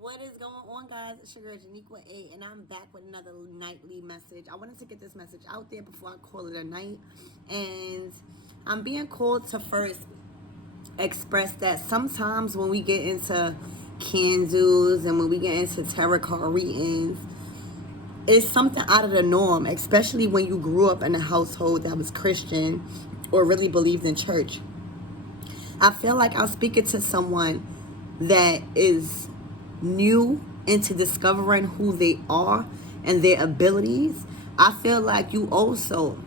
What is going on, guys? It's your girl Janiqua A, and I'm back with another nightly message. I wanted to get this message out there before I call it a night, and I'm being called to first express that sometimes when we get into candles and when we get into tarot card readings, it's something out of the norm, especially when you grew up in a household that was Christian or really believed in church. I feel like I'm speaking to someone that is new into discovering who they are and their abilities. I feel like you also,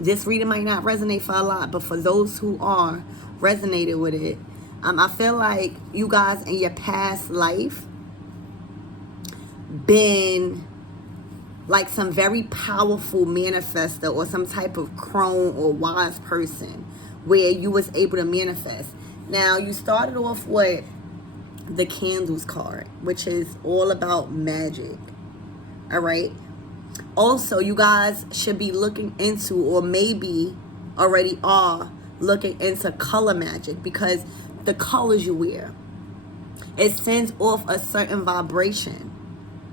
this reading might not resonate for a lot, but for those who are resonated with it, I feel like you guys in your past life been like some very powerful manifester or some type of crone or wise person where you was able to manifest. Now, you started off with the candles card, which is all about magic. All right. Also, you guys should be looking into, or maybe already are looking into, color magic, because the colors you wear, it sends off a certain vibration.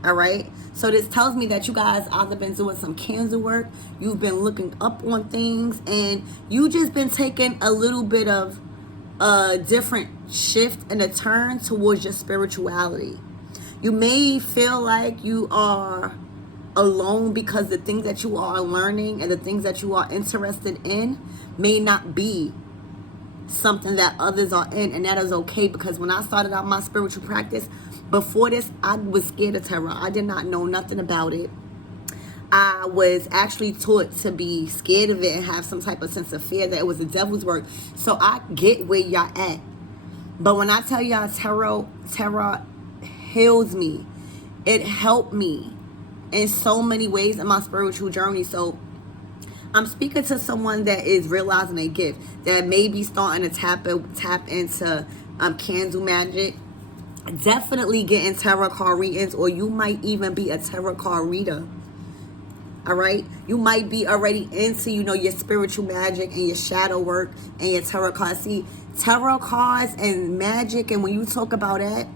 All right. So this tells me that you guys either been doing some candle work, you've been looking up on things, and you just been taking a little bit of a different shift and a turn towards your spirituality. You may feel like you are alone because the things that you are learning and the things that you are interested in may not be something that others are in, and that is okay, because when I started out my spiritual practice, before this, I was scared of tarot. I did not know nothing about it. I was actually taught to be scared of it and have some type of sense of fear that it was the devil's work. So I get where y'all at. But when I tell y'all tarot heals me. It helped me in so many ways in my spiritual journey. So I'm speaking to someone that is realizing a gift, that may be starting to tap into candle magic. Definitely getting tarot card readings, or you might even be a tarot card reader. All right, you might be already into, your spiritual magic and your shadow work and your tarot cards. See, tarot cards and magic, and when you talk about that,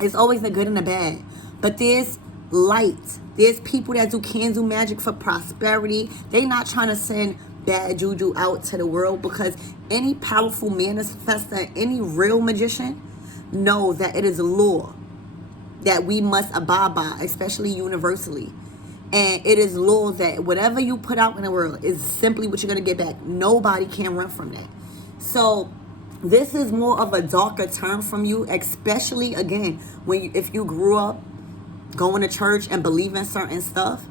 it's always the good and the bad. But there's light. There's people that do candle magic for prosperity. They're not trying to send bad juju out to the world, because any powerful manifestor, any real magician, know that it is a law that we must abide by, especially universally. And it is law that whatever you put out in the world is simply what you're going to get back. Nobody can run from that. So this is more of a darker term from you, especially, again, if you grew up going to church and believing certain stuff.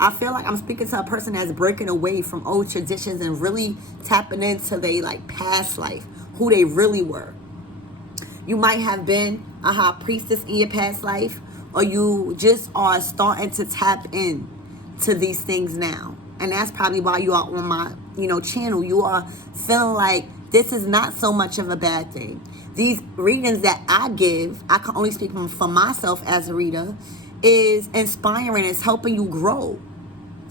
I feel like I'm speaking to a person that's breaking away from old traditions and really tapping into their past life, who they really were. You might have been a high priestess in your past life, or you just are starting to tap in to these things now. And that's probably why you are on my, channel. You are feeling like this is not so much of a bad thing. These readings that I give, I can only speak for myself as a reader, is inspiring. It's helping you grow.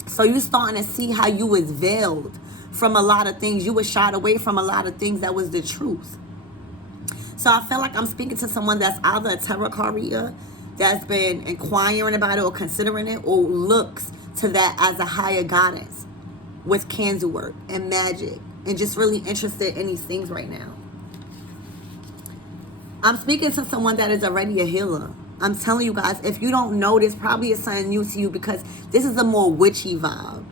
So you're starting to see how you was veiled from a lot of things. You was shied away from a lot of things that was the truth. So I feel like I'm speaking to someone that's either a tarot card reader, that's been inquiring about it or considering it, or looks to that as a higher goddess with candle work and magic, and just really interested in these things right now. I'm speaking to someone that is already a healer. I'm telling you guys, if you don't know, this probably is something new to you, because this is a more witchy vibe.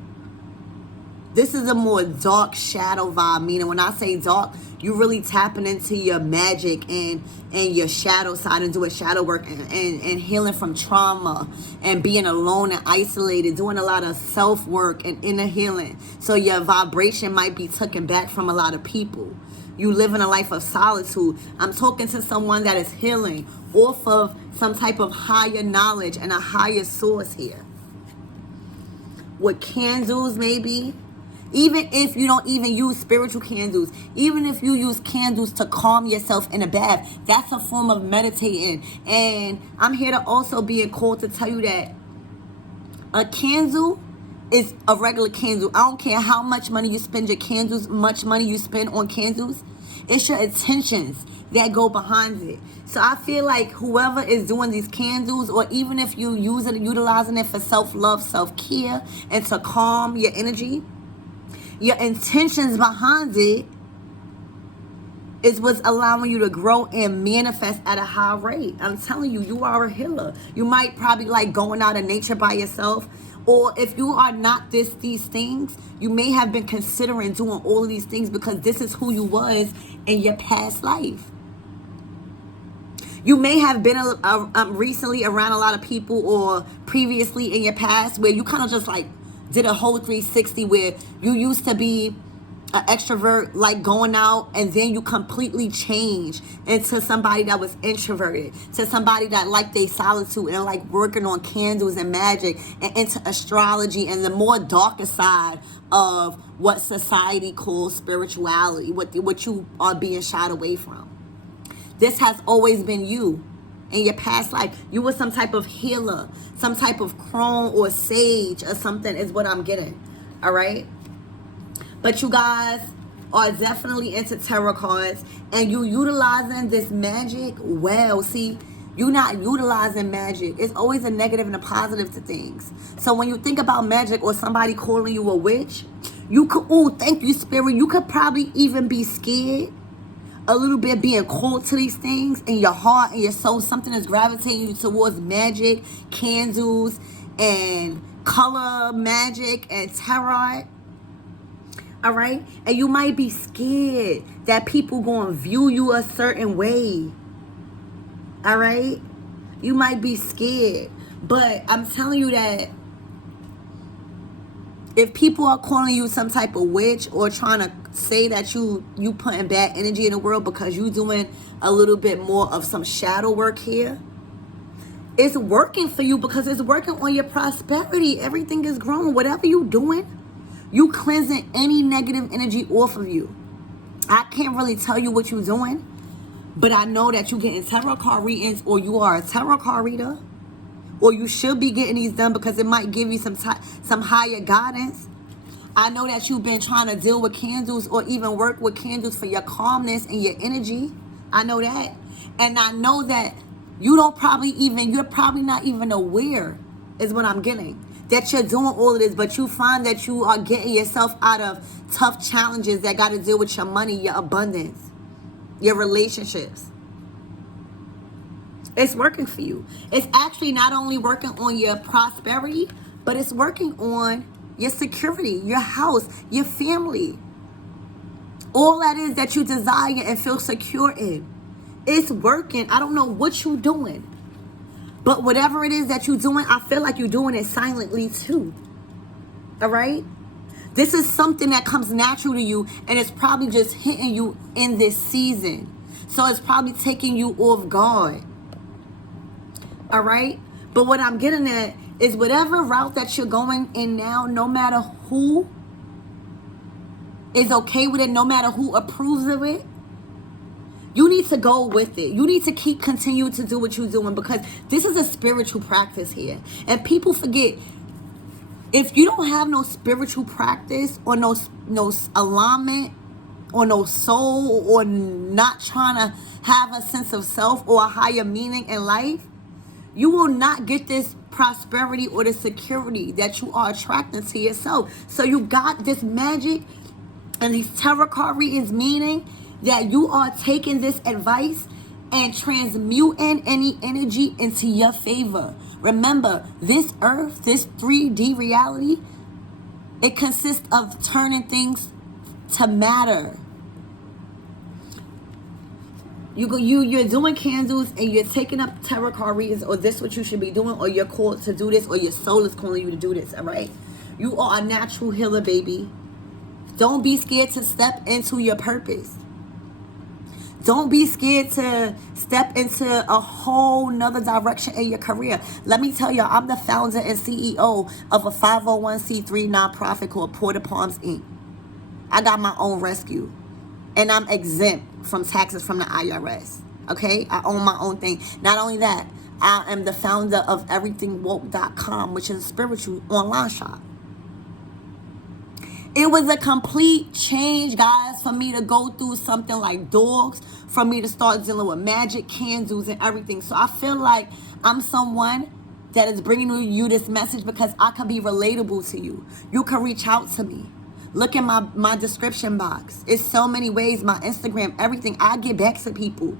This is a more dark shadow vibe, meaning when I say dark, you really tapping into your magic and your shadow side and doing shadow work and healing from trauma and being alone and isolated, doing a lot of self-work and inner healing. So your vibration might be taken back from a lot of people. You live in a life of solitude. I'm talking to someone that is healing off of some type of higher knowledge and a higher source here. With candles, maybe. Even if you don't even use spiritual candles, even if you use candles to calm yourself in a bath, that's a form of meditating. And I'm here to also be called to tell you that a candle is a regular candle. I don't care how much money you spend your candles, much money you spend on candles. It's your intentions that go behind it. So I feel like whoever is doing these candles, or even if you utilizing it for self-love, self-care, and to calm your energy, your intentions behind it is what's allowing you to grow and manifest at a high rate. I'm telling you, you are a healer. You might probably like going out in nature by yourself. Or if you are not these things, you may have been considering doing all of these things because this is who you was in your past life. You may have been recently around a lot of people, or previously in your past, where you kind of just like did a whole 360, where you used to be an extrovert, like going out, and then you completely change into somebody that was introverted, to somebody that liked their solitude and like working on candles and magic, and into astrology and the more darker side of what society calls spirituality, what you are being shied away from. This has always been you in your past life. You were some type of healer, some type of crone or sage or something is what I'm getting. All right? But you guys are definitely into tarot cards, and you utilizing this magic well. See, you're not utilizing magic. It's always a negative and a positive to things. So when you think about magic or somebody calling you a witch, you could, oh, thank you, Spirit. You could probably even be scared a little bit, being called to these things in your heart and your soul. Something is gravitating you towards magic, candles, and color magic and tarot. All right? And you might be scared that people going to view you a certain way. All right? You might be scared. But I'm telling you that if people are calling you some type of witch, or trying to say that you putting bad energy in the world because you doing a little bit more of some shadow work here, it's working for you because it's working on your prosperity. Everything is growing. Whatever you doing, you cleansing any negative energy off of you. I can't really tell you what you're doing, but I know that you're getting tarot card readings, or you are a tarot card reader, or you should be getting these done because it might give you some higher guidance. I know that you've been trying to deal with candles, or even work with candles for your calmness and your energy. I know that. And I know that you're probably not even aware, is what I'm getting, that you're doing all of this, but you find that you are getting yourself out of tough challenges that got to deal with your money, your abundance, your relationships. It's working for you. It's actually not only working on your prosperity, but it's working on your security, your house, your family. All that is that you desire and feel secure in. It's working. I don't know what you're doing, but whatever it is that you're doing, I feel like you're doing it silently too. All right? This is something that comes natural to you, and it's probably just hitting you in this season. So it's probably taking you off guard. All right? But what I'm getting at is whatever route that you're going in now, no matter who is okay with it, no matter who approves of it, you need to go with it. You need to continue to do what you're doing, because this is a spiritual practice here. And people forget, if you don't have no spiritual practice, or no alignment, or no soul, or not trying to have a sense of self or a higher meaning in life, you will not get this prosperity or the security that you are attracting to yourself. So you got this magic and these tarot card readings, meaning that you are taking this advice and transmuting any energy into your favor. Remember, this earth, this 3D reality, it consists of turning things to matter. You're doing candles, and you're taking up tarot card readings, or this what you should be doing, or you're called to do this, or your soul is calling you to do this. All right? You are a natural healer, baby. Don't be scared to step into your purpose. Don't be scared to step into a whole nother direction in your career. Let me tell you, I'm the founder and CEO of a 501c3 nonprofit called Port of Palms, Inc. I got my own rescue, and I'm exempt from taxes from the IRS. Okay? I own my own thing. Not only that, I am the founder of everythingwoke.com, which is a spiritual online shop. It was a complete change, guys, for me to go through something like dogs, for me to start dealing with magic, candles, and everything. So I feel like I'm someone that is bringing you this message because I can be relatable to you. You can reach out to me. Look at my description box. It's so many ways, my Instagram, everything. I get back to people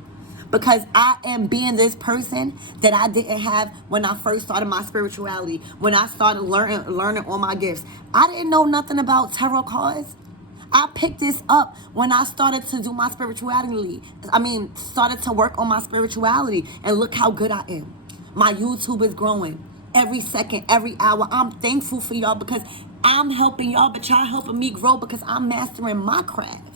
because I am being this person that I didn't have when I first started my spirituality, when I started learning all my gifts. I didn't know nothing about tarot cards. I picked this up when I started to do my spirituality. Started to work on my spirituality, and look how good I am. My YouTube is growing every second, every hour. I'm thankful for y'all because I'm helping y'all, but y'all helping me grow because I'm mastering my craft.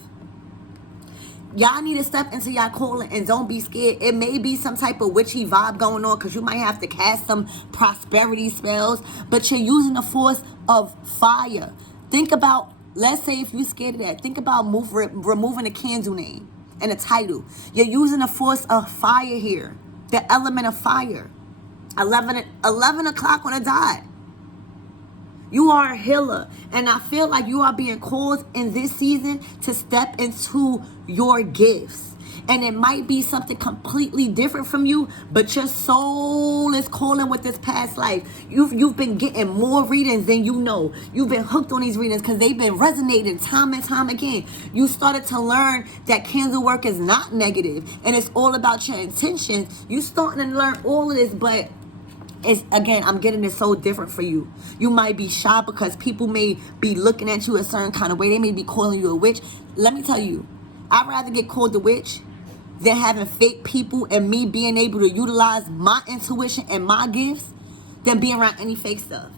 Y'all need to step into y'all calling and don't be scared. It may be some type of witchy vibe going on because you might have to cast some prosperity spells, but you're using the force of fire. Think about, let's say if you're scared of that, think about removing the candle name and the title. You're using the force of fire here, the element of fire. 11 o'clock on a dot. You are a healer. And I feel like you are being called in this season to step into your gifts. And it might be something completely different from you, but your soul is calling with this past life. You've been getting more readings than you know. You've been hooked on these readings because they've been resonating time and time again. You started to learn that candle work is not negative and it's all about your intentions. You starting to learn all of this, but I'm getting it so different for you. You might be shy because people may be looking at you a certain kind of way. They may be calling you a witch. Let me tell you, I'd rather get called a witch than having fake people and me being able to utilize my intuition and my gifts than being around any fake stuff.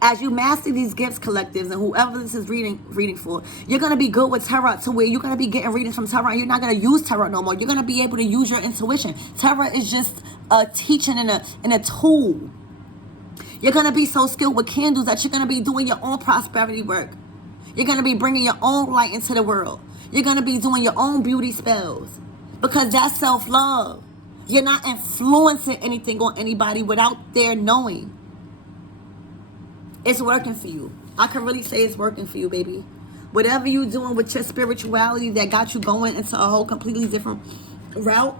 As you master these gifts, collectives, and whoever this is reading for, you're going to be good with tarot to where you're going to be getting readings from tarot and you're not going to use tarot no more. You're going to be able to use your intuition. Tarot is just a teaching and a tool. You're going to be so skilled with candles that you're going to be doing your own prosperity work. You're going to be bringing your own light into the world. You're going to be doing your own beauty spells because that's self-love. You're not influencing anything on anybody without their knowing. It's working for you. I can really say it's working for you, baby. Whatever you're doing with your spirituality that got you going into a whole completely different route,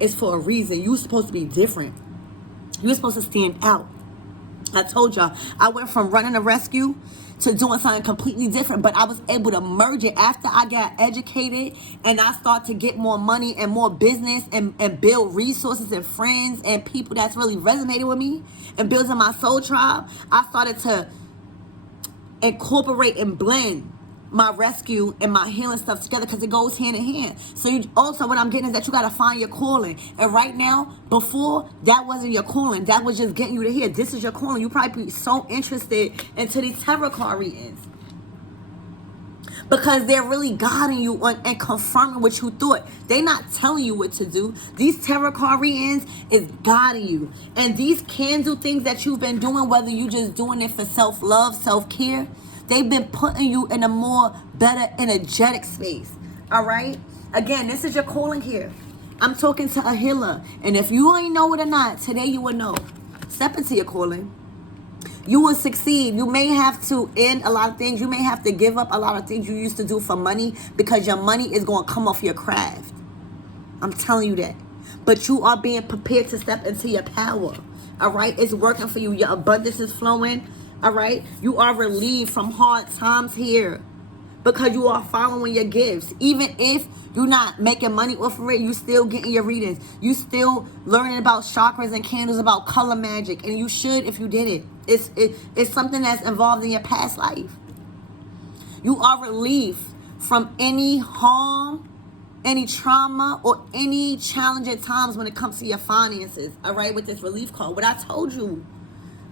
it's for a reason. You're supposed to be different. You're supposed to stand out. I told y'all, I went from running a rescue to doing something completely different, but I was able to merge it after I got educated and I started to get more money and more business and build resources and friends and people that's really resonated with me and building my soul tribe. I started to incorporate and blend my rescue and my healing stuff together because it goes hand in hand. So you also, what I'm getting is that you got to find your calling. And right now, before, that wasn't your calling. That was just getting you to here. This is your calling. You probably be so interested into these tarot card readings because they're really guiding you on and confirming what you thought. They're not telling you what to do. These tarot card readings is guiding you. And these candle things that you've been doing, whether you just doing it for self-love, self-care, they've been putting you in a more better energetic space. All right? Again, this is your calling here. I'm talking to a healer. And if you ain't know it or not, today you will know. Step into your calling. You will succeed. You may have to end a lot of things. You may have to give up a lot of things you used to do for money because your money is going to come off your craft. I'm telling you that. But you are being prepared to step into your power. All right? It's working for you. Your abundance is flowing. All right? You are relieved from hard times here because you are following your gifts. Even if you're not making money off of it, you still getting your readings. You still learning about chakras and candles, about color magic. And you should if you did it. It's something that's involved in your past life. You are relieved from any harm, any trauma, or any challenging times when it comes to your finances. All right? With this relief card. What I told you.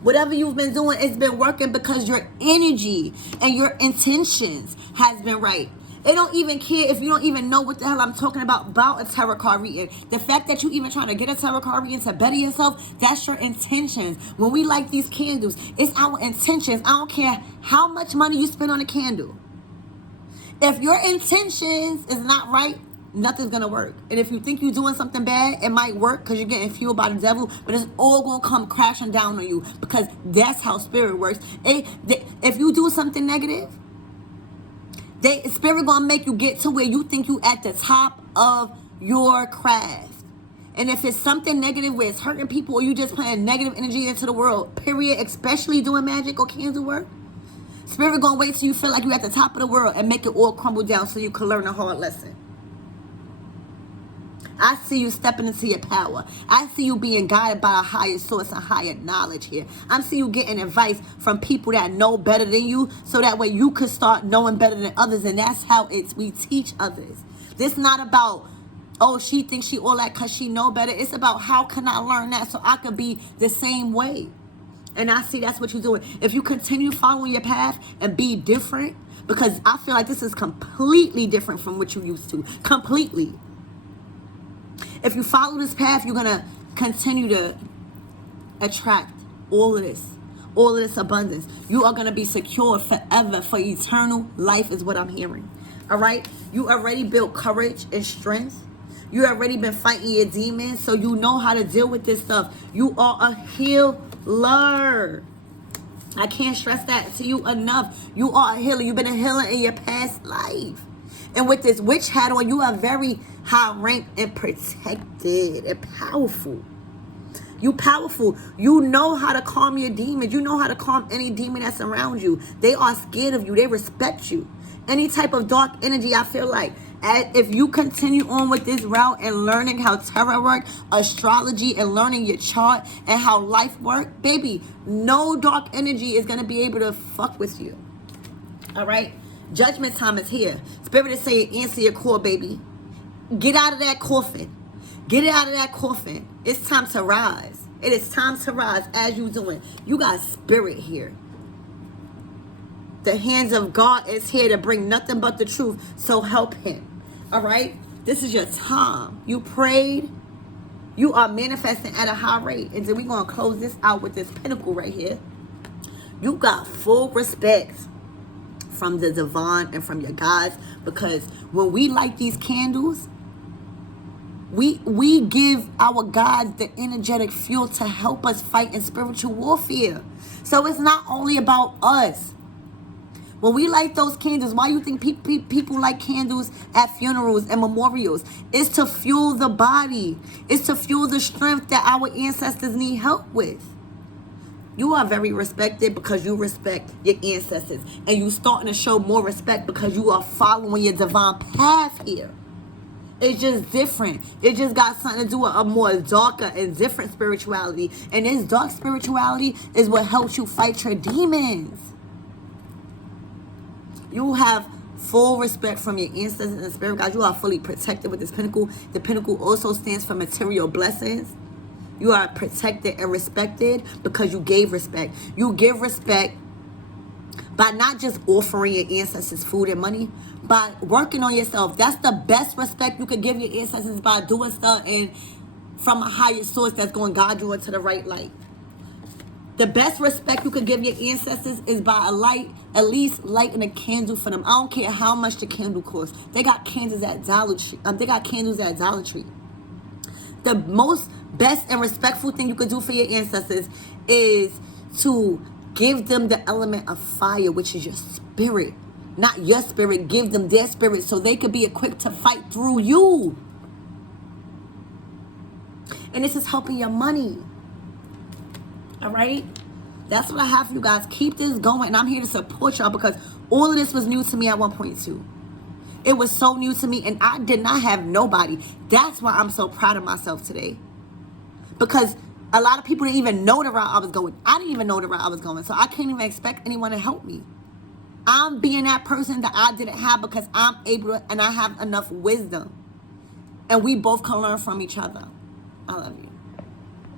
Whatever you've been doing, it's been working because your energy and your intentions has been right. It don't even care if you don't even know what the hell I'm talking about a tarot card reading. The fact that you even trying to get a tarot card reading to better yourself, that's your intentions. When we light these candles, it's our intentions. I don't care how much money you spend on a candle. If your intentions is not right, nothing's gonna work. And if you think you're doing something bad, it might work because you're getting fueled by the devil, but it's all gonna come crashing down on you because that's how spirit works. If you do something negative, spirit gonna make you get to where you think you at the top of your craft. And if it's something negative where it's hurting people or you just putting negative energy into the world, period, especially doing magic or candle work, spirit gonna wait till you feel like you're at the top of the world and make it all crumble down so you can learn a hard lesson. I see you stepping into your power. I see you being guided by a higher source and higher knowledge here. I see you getting advice from people that know better than you so that way you can start knowing better than others. And that's how we teach others. This not about, oh, she thinks she all that because she know better. It's about how can I learn that so I could be the same way. And I see that's what you're doing. If you continue following your path and be different, because I feel like this is completely different from what you used to. Completely. If you follow this path, you're going to continue to attract all of this abundance. You are going to be secure forever, for eternal life is what I'm hearing. All right? You already built courage and strength. You already been fighting your demons, so you know how to deal with this stuff. You are a healer. I can't stress that to you enough. You are a healer. You've been a healer in your past life. And with this witch hat on, you are very high ranked and protected and powerful. You powerful. You know how to calm your demons. You know how to calm any demon that's around you. They are scared of you. They respect you. Any type of dark energy, I feel like, if you continue on with this route and learning how tarot work, astrology, and learning your chart and how life work, baby, no dark energy is going to be able to fuck with you. All right? Judgment time is here. Spirit is saying, answer your call, baby. Get out of that coffin. Get it out of that coffin. It's time to rise. It is time to rise as you doing. You got spirit here. The hands of God is here to bring nothing but the truth. So help him. All right? This is your time. You prayed. You are manifesting at a high rate. And then we're going to close this out with this pinnacle right here. You got full respect from the divine and from your guides, because when we light these candles, we give our guides the energetic fuel to help us fight in spiritual warfare. So it's not only about us. When we light those candles, why you think people light candles at funerals and memorials? It's to fuel the body. It's to fuel the strength that our ancestors need help with. You are very respected because you respect your ancestors. And you starting to show more respect because you are following your divine path here. It's just different. It just got something to do with a more darker and different spirituality. And this dark spirituality is what helps you fight your demons. You have full respect from your ancestors and spirit guides. You are fully protected with this pinnacle. The pinnacle also stands for material blessings. You are protected and respected because you gave respect. You give respect by not just offering your ancestors food and money, by working on yourself. That's the best respect you could give your ancestors, by doing stuff and from a higher source that's going to guide you into the right light. The best respect you could give your ancestors is by at least lighting a candle for them. I don't care how much the candle costs. They got candles at Dollar Tree. The most best and respectful thing you could do for your ancestors is to give them the element of fire, which is your spirit. Not your spirit. Give them their spirit so they could be equipped to fight through you. And this is helping your money. All right? That's what I have for you guys. Keep this going. And I'm here to support y'all because all of this was new to me at 1.2. It was so new to me and I did not have nobody. That's why I'm so proud of myself today. Because a lot of people didn't even know the route I was going. I didn't even know the route I was going. So I can't even expect anyone to help me. I'm being that person that I didn't have because I'm able to, and I have enough wisdom. And we both can learn from each other. I love you.